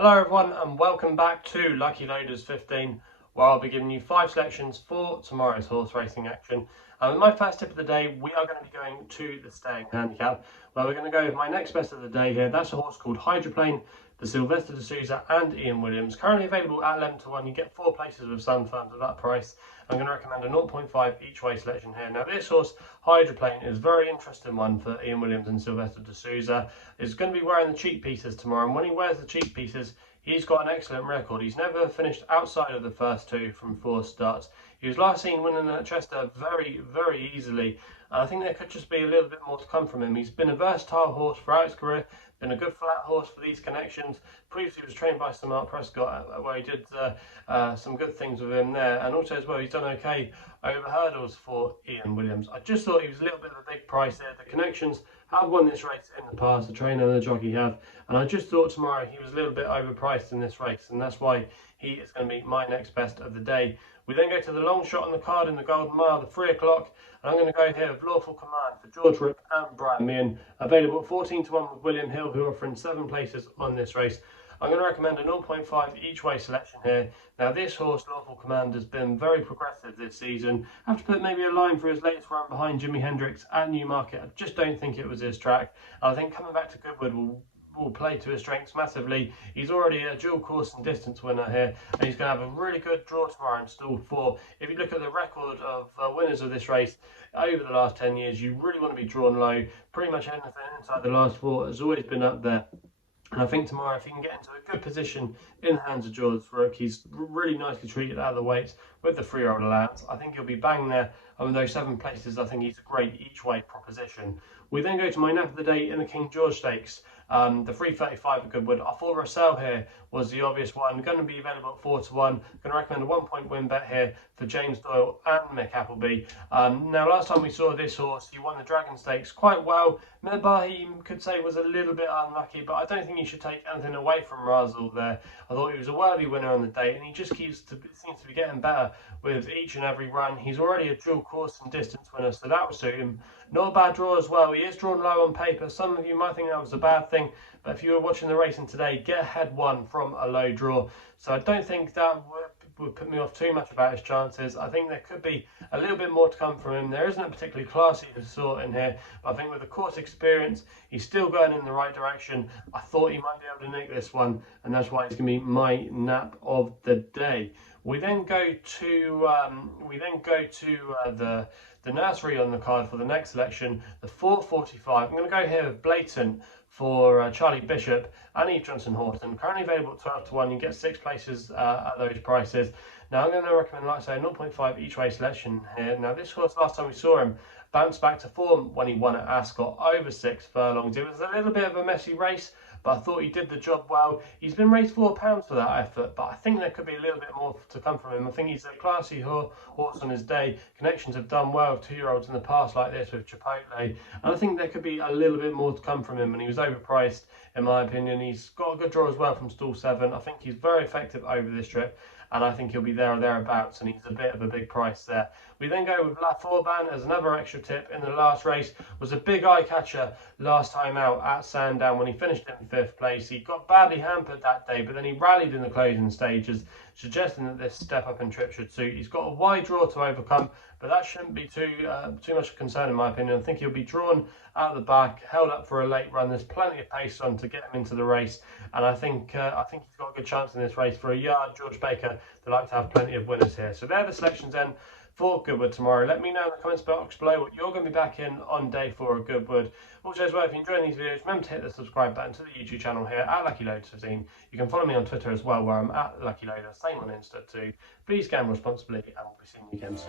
Hello everyone and welcome back to Lucky Loaders 15, where I'll be giving you 5 selections for tomorrow's horse racing action. And my first tip of the day, we are going to be going to the staying handicap, where we're going to go with my next best of the day here. That's a horse called Hydroplane, the Sylvester de Souza and Ian Williams. Currently available at 11 to 1. You get 4 places with some firms at that price. I'm going to recommend a 0.5 each way selection here. Now this horse, Hydroplane, is a very interesting one for Ian Williams and Sylvester de Souza. He's going to be wearing the cheek pieces tomorrow, and when he wears the cheek pieces, he's got an excellent record. He's never finished outside of the first 2 from 4 starts. He was last seen winning at Chester very easily. I think there could just be a little bit more to come from him. He's been a versatile horse throughout his career, been a good flat horse for these connections. Previously he was trained by Sir Mark Prescott, where he did some good things with him there. And also as well, he's done okay over hurdles for Ian Williams. I just thought he was a little bit of a big price there. The connections have won this race in the past, the trainer and the jockey have. And I just thought tomorrow he was a little bit overpriced in this race, and that's why he is going to be my next best of the day. We then go to the Longshot on the card in the Golden Mile, the 3 o'clock. And I'm going to go here with Lawful Command for George Rip and Brian Meehan. Available at 14 to 1 with William Hill, who are offering 7 places on this race. I'm going to recommend a 0.5 each way selection here. Now this horse, Lawful Command, has been very progressive this season. I have to put maybe a line for his latest run behind Jimi Hendrix at Newmarket. I just don't think it was his track. I think coming back to Goodwood will play to his strengths massively. He's already a dual course and distance winner here, and he's going to have a really good draw tomorrow in stall 4. If you look at the record of winners of this race over the last 10 years, you really want to be drawn low. Pretty much anything inside the last 4 has always been up there. And I think tomorrow, if he can get into a good position in the hands of George Rook, he's really nicely treated out of the weights with the 3-year-old allowance. I think he'll be bang there. And with those 7 places, I think he's a great each way proposition. We then go to my nap of the day in the King George Stakes, the 3:35 at Goodwood. I thought Raasel here was the obvious one. Going to be available at 4 to 1. Going to recommend a 1-point win bet here for James Doyle and Mick Appleby. Now, last time we saw this horse, he won the Dragon Stakes quite well. Mebahi could say was a little bit unlucky, but I don't think you should take anything away from Raasel there. I thought he was a worthy winner on the day, and he just seems to be getting better with each and every run. He's already a dual course and distance winner, so that will suit him. Not a bad draw as well. He is drawn low on paper. Some of you might think that was a bad thing, but if you were watching the racing today, get ahead 1 from a low draw. So I don't think that would put me off too much about his chances. I think there could be a little bit more to come from him. There isn't a particularly classy sort in here, but I think with the course experience, he's still going in the right direction. I thought he might be able to nick this one, and that's why it's going to be my nap of the day. We then go to the nursery on the card for the next selection, the 4:45. I'm going to go here with Blatant for Charlie Bishop and Eve Johnson Horton. Currently available at 12 to 1. You get 6 places at those prices. Now I'm going to recommend, like I say, 0.5 each way selection here. Now this horse, last time we saw him, bounced back to form when he won at Ascot over 6 furlongs. It was a little bit of a messy race, but I thought he did the job well. He's been raised £4 for that effort, but I think there could be a little bit more to come from him. I think he's a classy horse on his day. Connections have done well with 2-year-olds in the past like this with Chipotle, and I think there could be a little bit more to come from him, and he was overpriced in my opinion. He's got a good draw as well from stall 7. I think he's very effective over this trip, and I think he'll be there or thereabouts, and he's a bit of a big price there. We then go with Forban as another extra tip in the last race. Was a big eye catcher last time out at Sandown when he finished in 5th place. He got badly hampered that day, but then he rallied in the closing stages, suggesting that this step up and trip should suit. He's got a wide draw to overcome, but that shouldn't be too much concern in my opinion. I think he'll be drawn out the back, held up for a late run. There's plenty of pace on to get him into the race, and I think he's got a good chance in this race. For a yard, George Baker, they like to have plenty of winners here. So they're the selections then for Goodwood tomorrow. Let me know in the comments box below what you're going to be back in on day 4 of Goodwood. Also as well, if you're enjoying these videos, remember to hit the subscribe button to the YouTube channel here at Lucky Loaders 15. You can follow me on Twitter as well, where I'm at Lucky Loader, same on Insta too. Please gamble responsibly, and we'll be seeing you again soon.